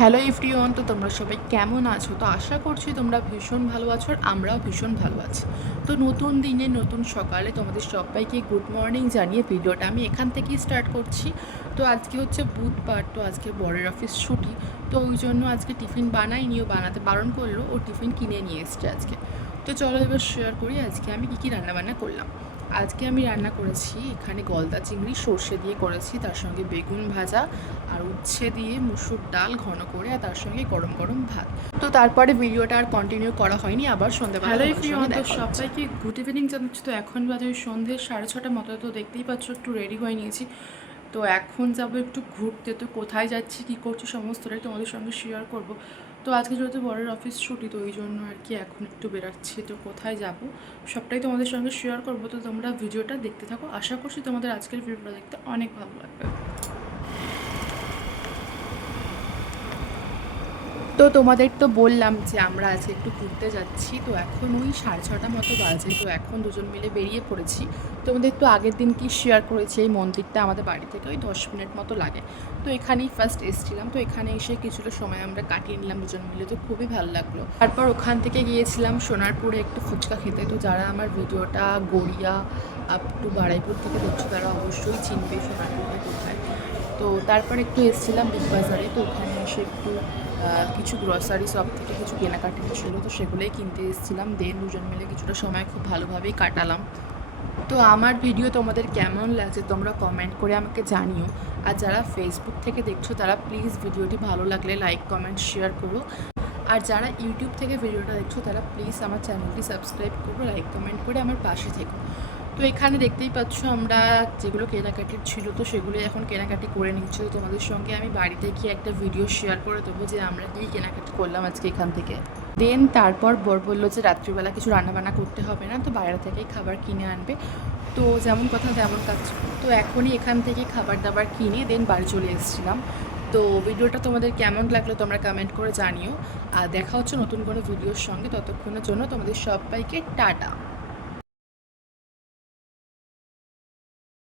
Hello everyone, তো তোমরা সবাই কেমন আছো? তো আশা করছি তোমরা ভীষণ ভালো আছো আর আমরাও ভীষণ ভালো আছি। তো নতুন দিনে নতুন সকালে তোমাদের সবাইকে গুড মর্নিং জানিয়ে ভিডিওটা আমি এখান থেকেই স্টার্ট করছি। তো আজকে হচ্ছে বুধবার, তো আজকে বরের অফিস ছুটি। তো ওই জন্য আজকে টিফিন বানাইনি, ও বানাতে বারণ করলো, ও টিফিন কিনে নিয়ে এসছে আজকে। তো চলো এবার শেয়ার করি আজকে আমি কী কী রান্নাবান্না করলাম। আজকে আমি রান্না করেছি এখানে গলদা চিংড়ি সর্ষে দিয়ে করেছি, তার সঙ্গে বেগুন ভাজা আর উচ্ছে দিয়ে মুসুর ডাল ঘন করে, আর তার সঙ্গে গরম গরম ভাত। তো তারপরে ভিডিওটা আর কন্টিনিউ করা হয়নি, আবার সন্ধ্যাবেলা হ্যালো তোমাদের এভরিওয়ান, সঙ্গে তো দেখা হচ্ছে। সবাইকে গুড ইভিনিং জানাচ্ছি। তো এখন বাজে ওই সন্ধ্যে 6:30 মতো। তো দেখতেই পাচ্ছ একটু রেডি হয়ে নিয়েছি। তো এখন যাব একটু ঘুরতে। তো কোথায় যাচ্ছি, কী করছি সমস্তটাই তোমাদের সঙ্গে শেয়ার করব। তো আজকে যেহেতু বরের অফিস ছুটি, তো ওই জন্য আর কি এখন একটু বেরাচ্ছি। তো কোথায় যাব সবটাই তোমাদের সঙ্গে শেয়ার করব। তো তোমরা ভিডিওটা দেখতে থাকো, আশা করছি তোমাদের আজকের ভিডিওটা দেখতে অনেক ভালো লাগবে। তো তোমাদের তো বললাম যে আমরা আজকে একটু ঘুরতে যাচ্ছি। তো এখন ওই 6:30 মতো বাজে, তো এখন দুজন মিলে বেরিয়ে পড়েছি। তোমাদের তো আগের দিন কি শেয়ার করেছি, এই মন্দিরটা আমাদের বাড়ি থেকে ওই 10 মিনিট মতো লাগে। তো এখানেই ফার্স্ট এসেছিলাম, তো এখানে এসে কিছুটা সময় আমরা কাটিয়ে নিলাম দুজন মিলে, তো খুবই ভালো লাগলো। তারপর ওখান থেকে গিয়েছিলাম সোনারপুরে একটু ফুচকা খেতে। তো যারা আমার ভিডিওটা গড়িয়া আপ টু বারুইপুর থেকে দেখছো তারা অবশ্যই চিনবে সোনারপুরটা কোথায়। তো তারপর একটু এসেছিলাম বিগ বাজারে, তো ওখানে এসে একটু কিছু গ্রসারি শপ থেকে কিছু কেনাকাটি ছিল, তো সেগুলোই কিনতে এসেছিলাম। দেন দুজন মিলে কিছুটা সময় খুব ভালোভাবেই কাটালাম। তো আমার ভিডিও তোমাদের কেমন লাগছে তোমরা কমেন্ট করে আমাকে জানিও। আর যারা ফেসবুক থেকে দেখছো তারা প্লিজ ভিডিওটি ভালো লাগলে লাইক কমেন্ট শেয়ার করো। আর যারা ইউটিউব থেকে ভিডিওটা দেখছো তারা প্লিজ আমার চ্যানেলটি সাবস্ক্রাইব করো, লাইক কমেন্ট করে আমার পাশে থেকো। তো এখানে দেখতেই পাচ্ছ আমরা যেগুলো কেনাকাটির ছিল, তো সেগুলোই এখন কেনাকাটি করে নিচ্ছি। তো তোমাদের সঙ্গে আমি বাড়িতে গিয়ে একটা ভিডিও শেয়ার করে দেবো যে আমরা কী কেনাকাটি করলাম আজকে এখান থেকে। দেন তারপর বর বললো যে রাত্রিবেলা কিছু রান্নাবান্না করতে হবে না, তো বাইরে থেকেই খাবার কিনে আনবে। তো যেমন কথা তেমন কাজ। তো এখনই এখান থেকে খাবার দাবার কিনে দেন বাড়ি চলে এসেছিলাম। তো ভিডিওটা তোমাদের কেমন লাগলো তোমরা কমেন্ট করে জানিও। আর দেখা হচ্ছে নতুন কোনো ভিডিওর সঙ্গে, ততক্ষণের জন্য তোমাদের সবাইকে টাটা।